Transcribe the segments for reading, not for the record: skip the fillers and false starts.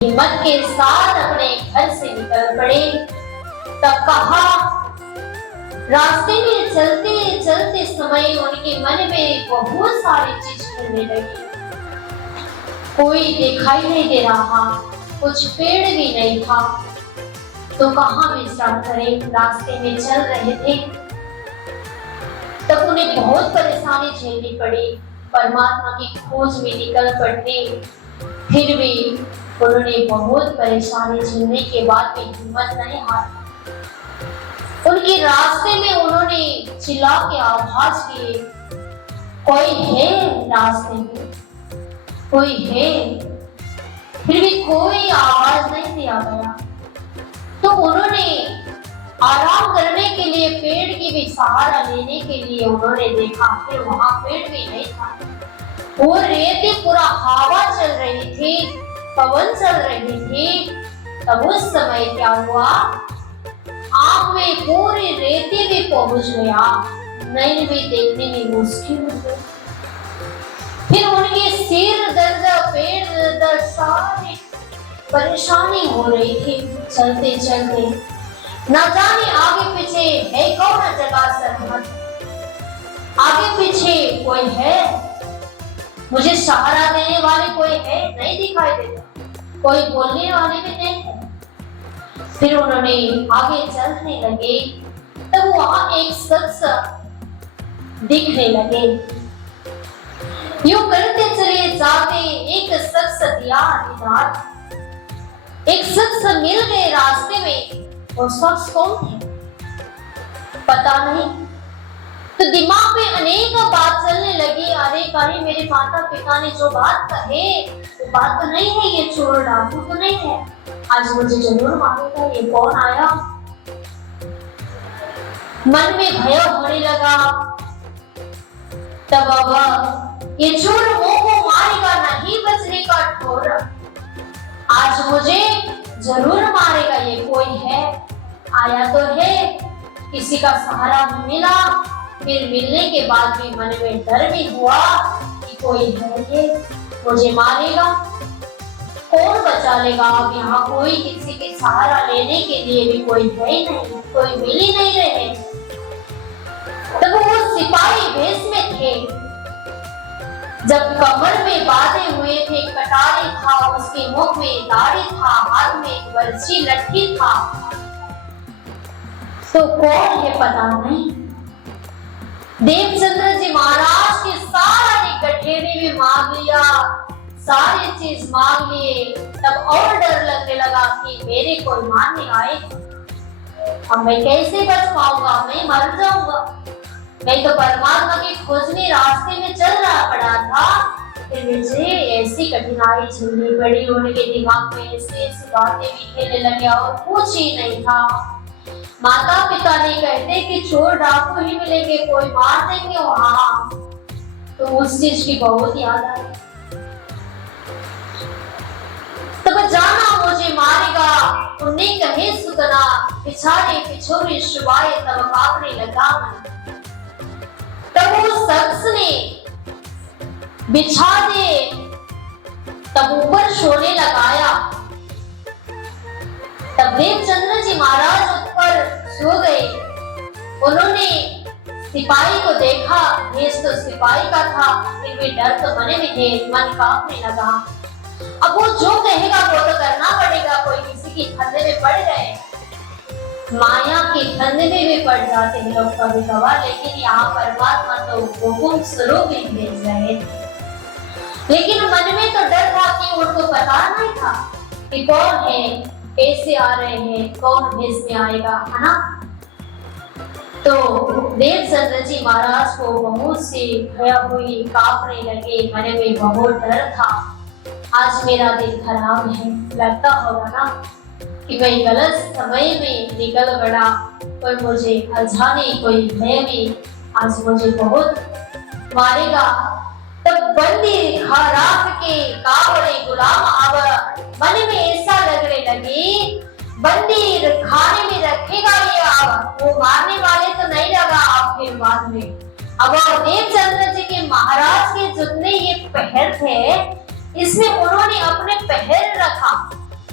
हिम्मत के साथ अपने घर से निकल पड़े। तब कहा, रास्ते में चलते चलते समय उनके मन में बहुत सारी चीज खेलने लगी। कोई दिखाई नहीं दे रहा, कुछ पेड़ भी नहीं था, तो कहाँ विश्राम करें। रास्ते में चल रहे थे तब उन्हें बहुत परेशानी झेलनी पड़ी। परमात्मा की खोज में निकल पड़े, फिर भी उन्होंने बहुत परेशानी झेलने के बाद भी हिम्मत नहीं हारी। उनके रास्ते में उन्होंने चिल्ला के आवाज किए, कोई है रास्ते में, कोई है। फिर भी कोई आवाज नहीं दिया गया। तो उन्होंने आराम करने के लिए पेड़ की भी सहारा लेने के लिए उन्होंने देखा, फिर वहां पेड़ भी नहीं था। वो रेती पूरा हवा चल रही थी, पवन चल रही थी। तब उस समय क्या हुआ, आंख में पूरी रेती भी पहुंच गया, नैन भी देखने में मुश्किल हो गई। फिर उनके सिर दर्द, पेट दर्द, सारी परेशानी हो रही थी चलते चलते। न जाने आगे पीछे है कौन जगह सरहद, आगे पीछे कोई है, मुझे सहारा देने वाले कोई है, नहीं दिखाई देता, कोई बोलने वाले भी नहीं है। फिर उन्होंने आगे चलने लगे, तब वहां एक शख्स दिखने लगे। यूं करते चले जाते एक शख्स दिया दीदार, एक शख्स मिल गए रास्ते में। वो शख्स कौन थे पता नहीं। तो दिमाग में अनेक बात चलने लगी, अरे कहीं मेरे माता पिता ने जो बात कहे वो बात तो नहीं है, ये चोर डाकू तो नहीं है, आज मुझे जरूर मारेगा, ये कौन आया। मन में भय होने लगा। तब अब ये चोर मुझको मारेगा, नहीं बचने का ठोर, आज मुझे जरूर मारेगा, ये कोई है, आया तो है, किसी का सहारा मिला। फिर मिलने के बाद भी मन में डर भी हुआ कि कोई है ये, मुझे मारेगा, कौन बचा लेगा। अब यहाँ कोई किसी के सहारा लेने के लिए भी कोई है ही नहीं, कोई मिल ही नहीं रहे। तब वो सिपाही भेष में थे, जब कमर में बांधे हुए थे, कटारी था, उसके मुख में दाढ़ी था, हाथ में बरछी लट्ठी था। तो कौन है पता नहीं। देवचंद्र जी महाराज के सारा ने गठेरे भी मांग लिया, सारी चीज मांग लिए। तब और डर लगने लगा कि मेरे कोई मारने आए, अब मैं कैसे बच पाऊंगा, मैं मर जाऊंगा। मैं तो परमात्मा की खोज में रास्ते में चल रहा पड़ा था, फिर मुझे ऐसी कठिनाई झेलनी पड़ी। उनके दिमाग में ऐसी ऐसी बातें भी खेलने लगे और कुछ ही नहीं था। माता पिता ने कहते कि चोर डाकू ही मिलेंगे, कोई मार देंगे वहां, तो उस चीज की बहुत याद आई। तब जाना मुझे मारेगा, उन्हें कहे सुतना, पिछाड़े पिछोरे शुभाए, तब कांपने लगा मन। तब उस शख्स ने बिछा दे, तब ऊपर शोले लगाया। तब देवचंद्र जी महाराज ऊपर सो गए। उन्होंने सिपाही को देखा, भेष तो सिपाही का था, फिर भी डर तो मन में है, मन कांपने लगा। अब वो जो कहेगा वो तो करना पड़ेगा, कोई किसी की फंदे में पड़ गए, माया के फंदे में भी पड़ जाते हैं लोग कभी कभार। लेकिन यहाँ परमात्मा तो हुकुम स्वरूप ही भेज रहे थे। लेकिन मन में तो डर था कि उनको पता नहीं था कि कौन है, कैसे आ रहे हैं, कौन भेष में आएगा, है ना। तो देवचंद्र जी महाराज को बहुत सी भय हुई, कांपने लगे, मन में बहुत डर था। आज मेरा दिन खराब है, लगता होगा ना कि मैं गलत समय में निकल पड़ा, कोई मुझे अनजाने कोई भय में आज मुझे बहुत मारेगा। तब बंदी रात के कावड़े गुलाम, अब मन में ऐसा लगने लगी बंदी खाने में रखेगा ये, अब वो मारने वाले तो नहीं लगा। अब फिर बाद में अब देवचंद्र जी के महाराज के जितने ये पहर थे, इसमें उन्होंने अपने पहर रखा,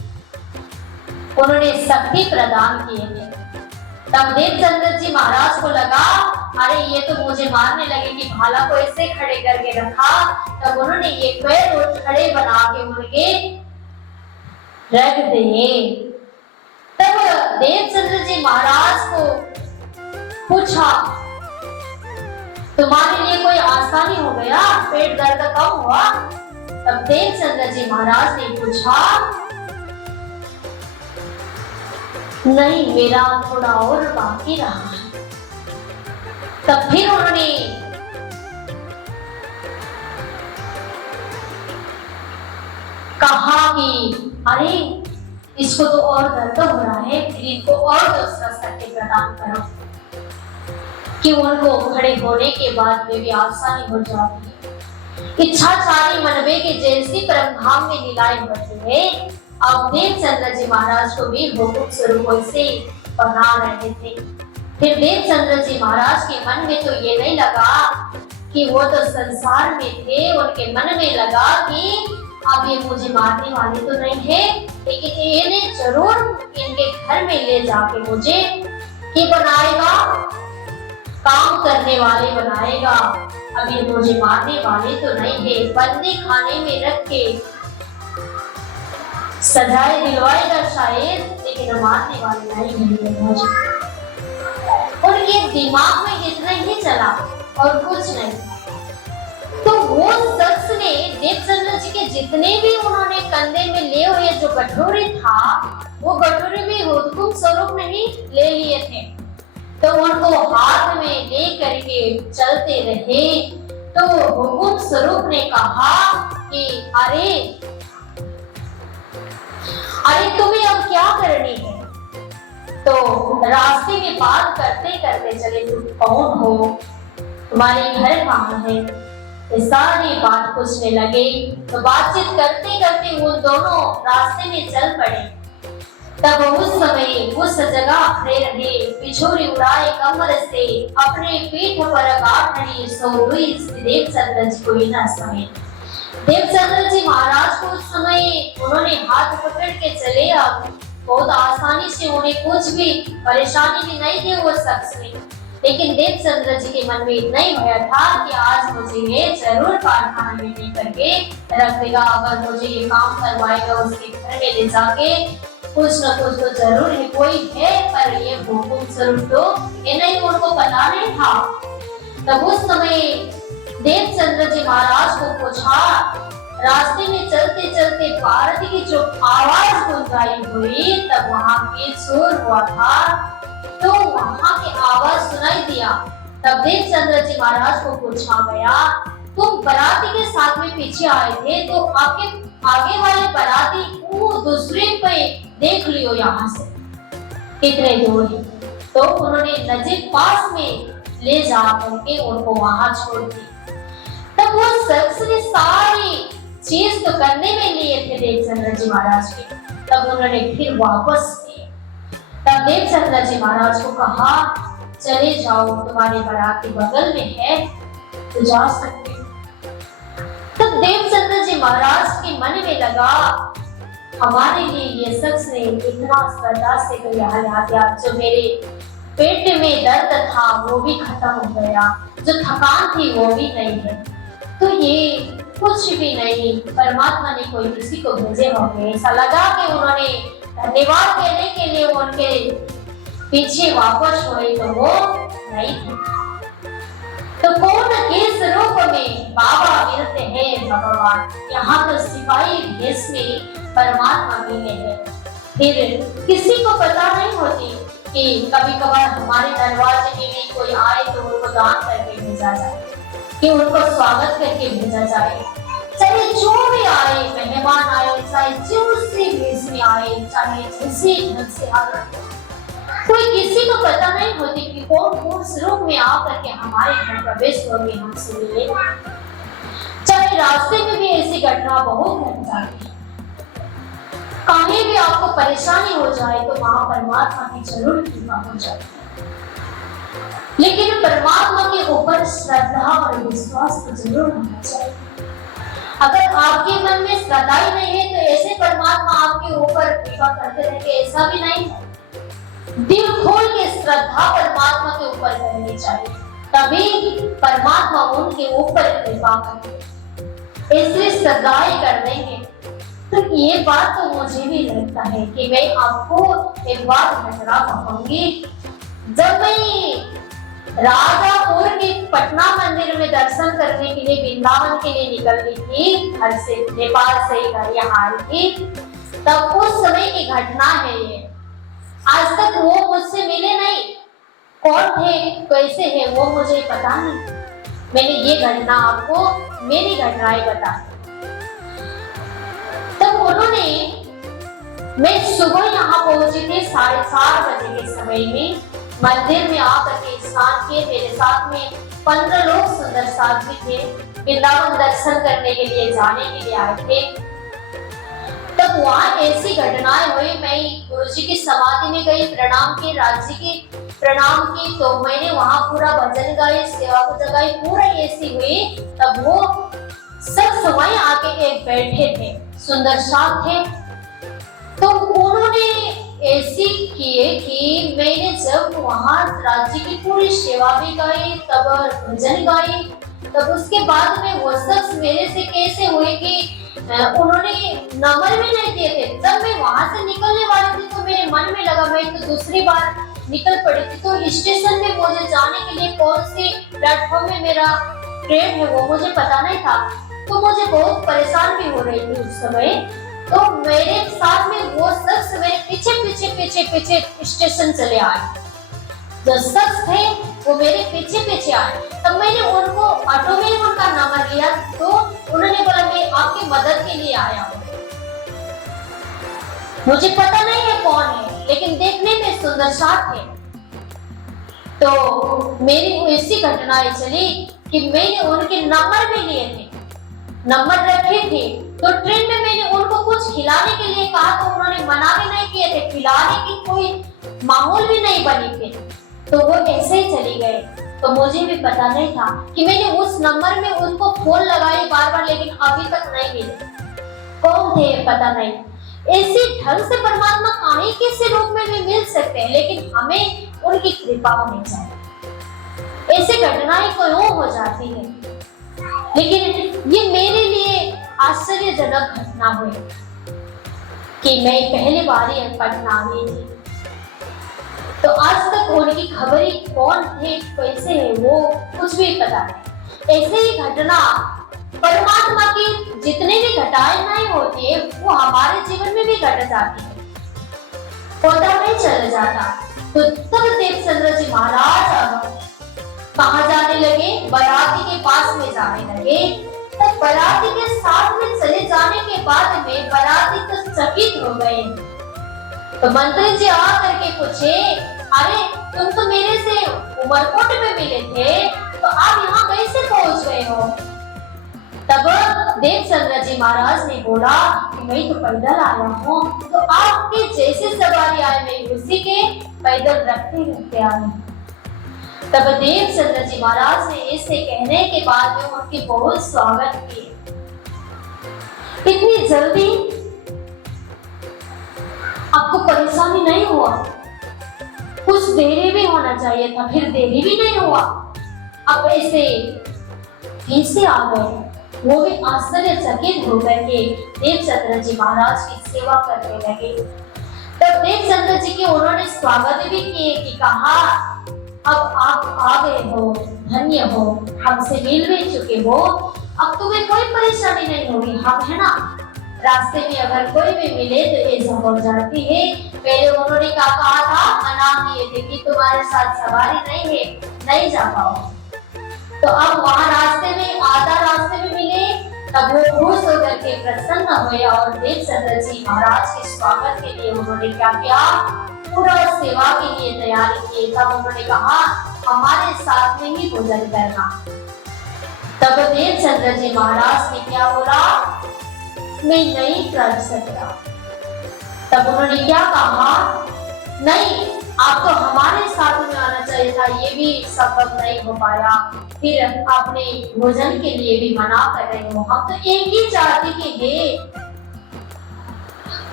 उन्होंने शक्ति प्रदान किए थे। तब देवचंद्र जी महाराज को लगा अरे ये तो मुझे मारने लगे कि भाला को ऐसे खड़े करके रखा। तब उन्होंने ये पैर खड़े बना के उनके रख दिए। तब देवचंद्र जी महाराज को पूछा तुम्हारे लिए कोई आसानी हो गया, पेट दर्द कम हुआ? तब देवचंद्र जी महाराज ने पूछा नहीं, मेरा थोड़ा और बाकी रहा है। तब फिर उन्होंने कहा कि अरे इसको तो और दर्द हो रहा है, फिर इनको और दूसरा शक्ति प्रदान करो कि उनको खड़े होने के बाद में भी आसानी हो जाती है। इच्छाचारी मनवे के जैसी परमधाम में लीलाएं होती है। अब देवचंद्र जी महाराज को भी हुकुम स्वरूप से बना रहे थे। फिर देवचंद्र जी महाराज के मन में तो ये नहीं लगा कि वो तो संसार में थे, उनके मन में लगा कि अब ये मुझे मारने वाले तो नहीं है, लेकिन इन्हें जरूर इनके घर में ले जाके मुझे ये बनाएगा, काम करने वाले बनाएगा। अब ये मुझे मारने वाले तो नहीं है, बंदी खाने में रख के सजाए दिलवाएगा शायद, लेकिन मारने वाले नहीं है मुझे। उनके दिमाग में इतना ही चला और कुछ नहीं। तो वो शख्स ने देवचंद्र जी के जितने भी उन्होंने कंधे में लिए हुए जो कटोरे था, वो कटोरे भी हुकुम स्वरूप नहीं ले लिए थे। तो उनको हाथ में ले करके चलते रहे। तो हुकुम स्वरूप ने कहा कि अरे तुम्हें अब क्या करनी है? तो रास्ते में बात करते करते चले, तुम कौन हो, तुम्हारे घर कहाँ है, ये सारी बात पूछने लगे। तो बातचीत करते करते वो दोनों रास्ते में चल पड़े। तब उस समय उस जगह खड़े रहे, पिछोरी उड़ाए कमर से अपने पीठ पर गांठ सो हुई देवचंद्र जी को न समय। देवचंद्र जी महाराज को उस समय उन्होंने हाथ पकड़ के चले। अब बहुत आसानी से उन्हें कुछ भी परेशानी भी नहीं थी वो शख्स में, लेकिन देवचंद्र जी के मन में इतना ही भय था कि आज मुझे ये जरूर कारखाने में लेकर के रख देगा। अगर मुझे ये काम करवाएगा उसके घर में ले जाके कुछ न कुछ तो जरूर है, कोई है, पर ये हुकुम स्वरूप तो ये नहीं, उनको पता नहीं था। तब उस समय देवचंद्र जी महाराज को पूछा, रास्ते में चलते चलते पार्वती की जो आवाज गुंजाई हुई, तब वहां के शोर हुआ था, तो वहां की आवाज सुनाई दिया। तब देवचंद्र जी महाराज को पूछा गया, तुम बाराती के साथ में पीछे आए थे, तो आपके आगे वाले बाराती वो दूसरे पे देख लियो यहाँ से कितने दूर है। तो उन्होंने नजीक पास में ले जा करके उनको वहां छोड़ दी। तब वो शख्स ने सारी चीज तो करने में लिए थे देवचंद्र जी महाराज के। तब उन्होंने फिर वापस किए। तब देवचंद्र जी महाराज को कहा, चले जाओ, तुम्हारी बाराती बगल में है, तो जा सकते। तब देवचंद्र जी महाराज के मन में लगा, हमारे लिए ये शख्स ने इतना श्रद्धा से कोई हालात दिया, जो मेरे पेट में दर्द था वो भी खत्म हो गया, जो थकान थी वो भी नहीं है, तो ये कुछ भी नहीं, परमात्मा ने कोई किसी को भेजे होंगे। ऐसा लगा कि उन्होंने धन्यवाद कहने के लिए उनके पीछे वापस हुए, तो वो नहीं थे। तो कौन किस रूप में बाबा मिलते हैं भगवान, यहाँ तो सिपाही भेष में परमात्मा मिले हैं। फिर किसी को पता नहीं होती कि कभी कभार हमारे दरवाजे में कोई आए तो उनको दान करके भेजा जाए, कि उनको स्वागत करके भेजा जाए। चाहे जो भी आए, मेहमान आए, चाहे जिस भेष में आए, चाहे जैसे ढंग से आए, कोई किसी को पता नहीं होती कि कौन स्वरूप में आकर के हमारे घर प्रवेश होंगे, हमसे मिले। चाहे रास्ते में भी ऐसी घटना बहुत घट जाती है, कहीं भी आपको परेशानी हो जाए तो वहां परमात्मा की जरूर कृपा हो जाती है। लेकिन परमात्मा के ऊपर श्रद्धा और विश्वास तो जरूर होना चाहिए। अगर आपके मन में श्रद्धा ही नहीं है तो ऐसे परमात्मा आपके ऊपर कृपा करते रहेंगे ऐसा भी नहीं है। दिल खोल के श्रद्धा परमात्मा के ऊपर करनी चाहिए, तभी परमात्मा उनके ऊपर कृपा करेंगे। इसलिए श्रद्धाएं कर देंगे। तो ये बात तो मुझे भी लगता है कि मैं आपको एक बात घटना कहूंगी। जब मैं राजापुर के पटना मंदिर में दर्शन करने के लिए वृंदावन के लिए निकल गई थी, घर से नेपाल से घर यहाँ आई थी, तब उस समय की घटना है ये। आज तक वो मुझसे मिले नहीं, कौन थे कैसे है वो मुझे पता नहीं। मैंने ये घटना आपको मेरी घटनाएं बता। तब उन्होंने, मैं सुबह यहाँ पहुंची थी 4:30 बजे के समय में, मंदिर में आकर के स्नान किए। मेरे साथ में 15 लोग सुंदर साथी थे, वृंदावन दर्शन करने के लिए जाने के लिए आए थे। तब वहाँ ऐसी घटनाएं हुई, मैं गुरु जी की समाधि में गई, प्रणाम की, राज जी की प्रणाम की, तो मैंने वहाँ पूरा भजन गाए, सेवा को जगाई, पूरा ऐसी हुई। तब वो सब समय आके एक बैठे थे, सुंदर साथ थे, तो उन्होंने ऐसी किए कि मैंने जब वहाँ राज्य की पूरी सेवा भी गाई, तब भजन गाई, तब उसके बाद में वो शख्स मेरे से कैसे हुए कि उन्होंने नंबर भी नहीं दिए थे। जब मैं वहाँ से निकलने वाली थी तो मेरे मन में लगा, मैं तो दूसरी बार निकल पड़ी थी, तो स्टेशन में मुझे जाने के लिए कौन सी प्लेटफॉर्म में मेरा ट्रेन है वो मुझे पता नहीं था, तो मुझे बहुत परेशान भी हो रही थी उस समय। तो मेरे साथ में वो शख्स मेरे पीछे स्टेशन चले आए। जो शख्स थे वो मेरे पीछे आए। तब मैंने उनको ऑटो में उनका नंबर लिया, तो उन्होंने बोला मैं आपकी मदद के लिए आया हूँ। मुझे पता नहीं है कौन है, लेकिन देखने में सुंदर साथ थे। तो मेरी ऐसी घटनाएं चली कि मैंने उनके नंबर भी लिए थे, नंबर रखे थे, तो ट्रेन में मैंने उनको कुछ खिलाने के लिए कहा तो उन्होंने मना भी नहीं किए थे, खिलाने की कोई माहौल भी नहीं बनी थी, तो वो ऐसे ही चली गए। तो मुझे भी पता नहीं था कि मैंने उस नंबर में उनको फोन लगाई बार-बार, लेकिन अभी तक नहीं मिले। कौन थे पता नहीं। ऐसे ढंग से परमात्मा काहे किसी रूप में भी मिल सकते हैं, लेकिन हमें उनकी कृपा होनी चाहिए। ऐसी घटनाएं क्यों हो जाती है, लेकिन ये मेरे लिए आश्चर्यजनक घटना हुई कि मैं पहली बार ही पटना आई थी। तो आज तक उनकी खबर ही कौन थे, कैसे है, वो कुछ भी पता नहीं। ऐसे ही घटना परमात्मा की जितने भी घटनाएं होती है वो हमारे जीवन में भी घट जाती है, पता नहीं चल जाता। तो तब देवचंद्र जी महाराज कहाँ जाने लगे, बाराती के पास में जाने लगे। तब बाराती के साथ में चले जाने के बाद में बाराती तो चकित हो गए। तो मंत्री जी आकर के पूछे, अरे तुम तो मेरे से उमरकोट में मिले थे, तो आप यहाँ कैसे पहुँच गए हो? तब देवचंद्र जी महाराज ने बोला कि मैं तो पैदल आया हूँ, तो आपके जैसे सवारी आए, मैं उसी के पैदल रखते आए। तब देवचंद्र जी महाराज ने ऐसे कहने के बाद में उनकी बहुत स्वागत किए। इतनी जल्दी आपको परेशानी नहीं हुआ? कुछ देरी भी होना चाहिए था, फिर देरी भी नहीं हुआ, अब ऐसे कैसे आ गए? वो भी आश्चर्यचकित हो गए कि देवचंद्र जी महाराज की सेवा करने लगे। तब देवचंद्र जी के उन्होंने स्वागत भी किए कि कहा, अब आप आ गए हो, धन्य हो, हमसे मिल भी चुके हो, अब तुम्हें कोई परेशानी नहीं होगी। हम है ना, रास्ते में अगर कोई भी मिले तो ऐसा हो जाती है। पहले उन्होंने क्या कहा था, मना किए थे कि तुम्हारे साथ सवारी नहीं है, नहीं जा पाओ। तो अब वहाँ रास्ते में आधा रास्ते में मिले, तब वो खुश होकर के प्रसन्न हुए और देवचंद्र जी महाराज के स्वागत के लिए उन्होंने क्या किया, पूरा सेवा के लिए तैयारी की। तब उन्होंने कहा, हमारे साथ में ही भोजन करना। तब देवचंद्र जी महाराज ने क्या बोला, मैं नहीं कर सकता। तब उन्होंने क्या कहा, नहीं, आपको हमारे साथ में आना चाहिए था, ये भी संभव नहीं हो पाया। फिर आपने भोजन के लिए भी मना कर रहे हो। हम तो एक ही चाहते कि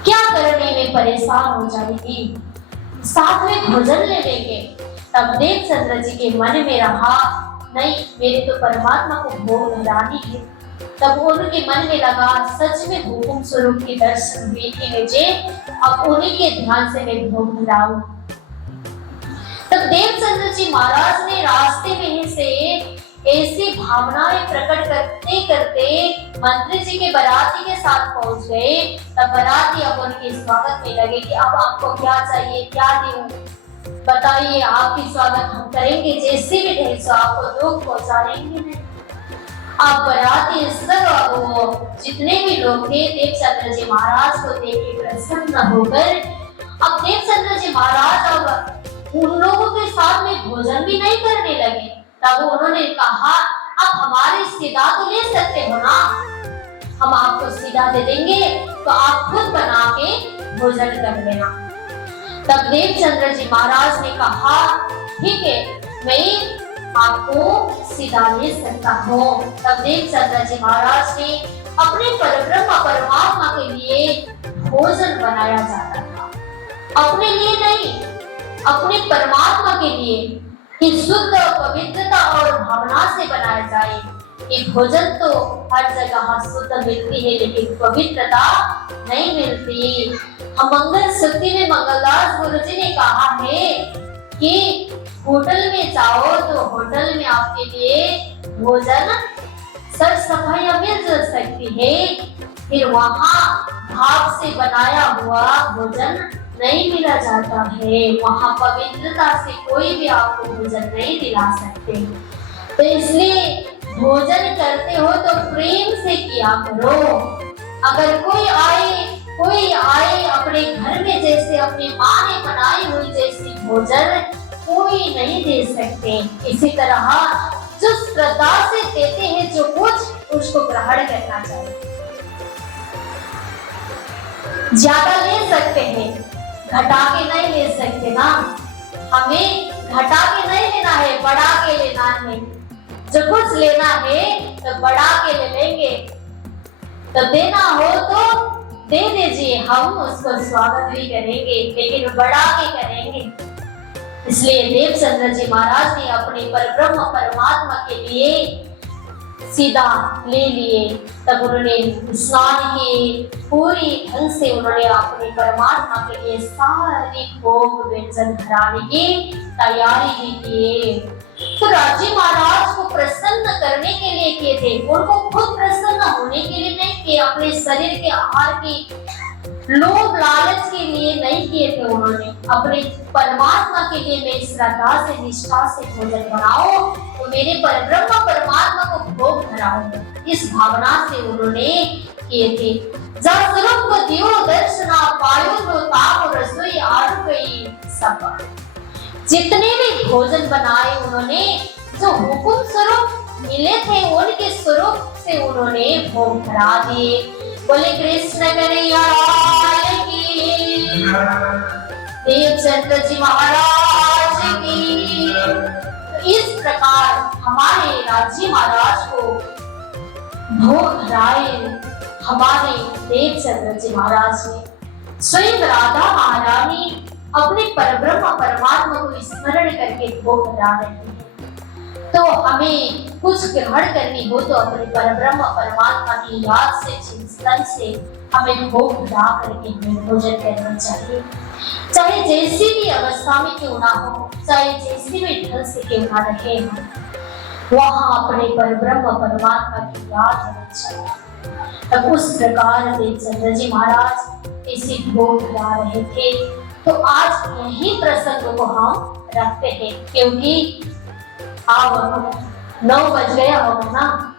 क्या करने में परेशान हो जाएगी, साथ में भोजन ले लेंगे। तब देवचंद्र जी के मन में रहा, नहीं, मेरे तो परमात्मा को भोग लगानी है। तब उनके मन में लगा, सच में हुकुम स्वरूप के दर्शन हुए थे मुझे, अब उन्हीं के ध्यान से मैं भोग लगाऊं। तब देवचंद्र जी महाराज ने रास्ते में से ऐसी भावनाएं प्रकट करते करते मंत्री जी के बराती के साथ पहुंच गए। तब बराती अब उनके स्वागत में लगे कि अब आपको क्या चाहिए, क्या दूं, बताइए, आपकी स्वागत हम करेंगे, जैसे भी ढेर सो आपको दुख पहुंचाएंगे। अब बराती सब जितने भी लोग थे देवचंद्र जी महाराज को देख के प्रसन्न होकर, अब देवचंद्र जी महाराज अब उन लोगों के साथ में भोजन भी नहीं करने लगे। तब उन्होंने कहा, अब हमारे सीधा तो ले सकते हो ना, हम आपको सीधा दे देंगे, तो आप खुद बना के भोजन कर लेना। तब देवचंद्र जी महाराज ने कहा, ठीक है, मैं आपको सीधा ले सकता हूँ। तब देवचंद्र जी महाराज ने अपने परब्रह्म परमात्मा के लिए भोजन बनाया जाता था, अपने लिए नहीं, अपने परमात्मा के लिए, कि शुद्ध पवित्रता और भावना से बनाया जाए। ये भोजन तो हर जगह शुद्ध मिलती है, लेकिन पवित्रता नहीं मिलती। हम मंगल शक्ति में मंगलदास गुरु जी ने कहा है कि होटल में जाओ तो होटल में आपके लिए भोजन सब सफाइयां मिल सकती है, फिर वहाँ भाव से बनाया हुआ भोजन नहीं मिला जाता है, वहाँ पवित्रता से कोई भी आपको भोजन नहीं दिला सकते। तो इसलिए भोजन करते हो तो प्रेम से किया करो। अगर कोई आए अपने घर में, जैसे अपनी माँ ने बनाई हुई जैसी भोजन कोई नहीं दे सकते। इसी तरह जो श्रद्धा से देते हैं जो कुछ, उसको ग्रहण करना चाहिए। ज्यादा ले सकते हैं, घटा के नहीं ले सकते ना, हमें घटा के नहीं लेना है, बढ़ा के लेना है। जो कुछ लेना है तो बढ़ा के ले लेंगे, तो देना हो तो दे दीजिए, हम उसको स्वागत भी करेंगे, लेकिन बढ़ा के करेंगे। इसलिए देवचंद्र जी महाराज ने अपने परब्रह्म परमात्मा के लिए सीधा ले लिए। तब उन्होंने स्नान किए, पूरी ढंग से उन्होंने अपने परमात्मा के लिए सारी भोग व्यंजन कराने की तैयारी भी किए। तो राजी महाराज को प्रसन्न करने के लिए किए थे, उनको खुद प्रसन्न होने के लिए नहीं किए, अपने शरीर के आहार की लोभ लालच के लिए नहीं किए थे। उन्होंने अपने परमात्मा के लिए मैं श्रद्धा से निष्ठा से भोजन बनाओ तो मेरे परब्रह्म परमात्मा को भोग कराऊंगा, इस भावना से उन्होंने किए थे। जब स्वरूप को दियो दर्शना पायो तो ताप रसोई आरु गई सब। जितने भी भोजन बनाए उन्होंने, जो हुकुम स्वरूप मिले थे उनके स्वरूप से उन्होंने भोग करा दिए। बोले कृष्ण कन्हैया लाल की, देवचंद्र जी महाराज की। तो इस प्रकार हमारे राजी महाराज को भोग कराए हमारे देवचंद्र जी महाराज ने। स्वयं राधा महारानी अपने परब्रह्म परमात्मा को स्मरण करके भोग करा रहे हैं। तो हमें कुछ ग्रहण करनी हो तो अपने परब्रह्म परमात्मा की याद से, चिंतन से हमें भोग करा करके हमें भोजन करना चाहिए। चाहे जैसी भी अवस्था में क्यों ना हो, चाहे जैसी भी ढंग से क्यों ना रहे हम, वहाँ अपने परब्रह्म परमात्मा की याद होनी चाहिए। तब उस प्रकार देवचंद्र जी महाराज इसी भोग करा रहे थे। तो आज यही प्रसंग को हम रखते हैं, क्योंकि अब 9 बज गया होगा ना।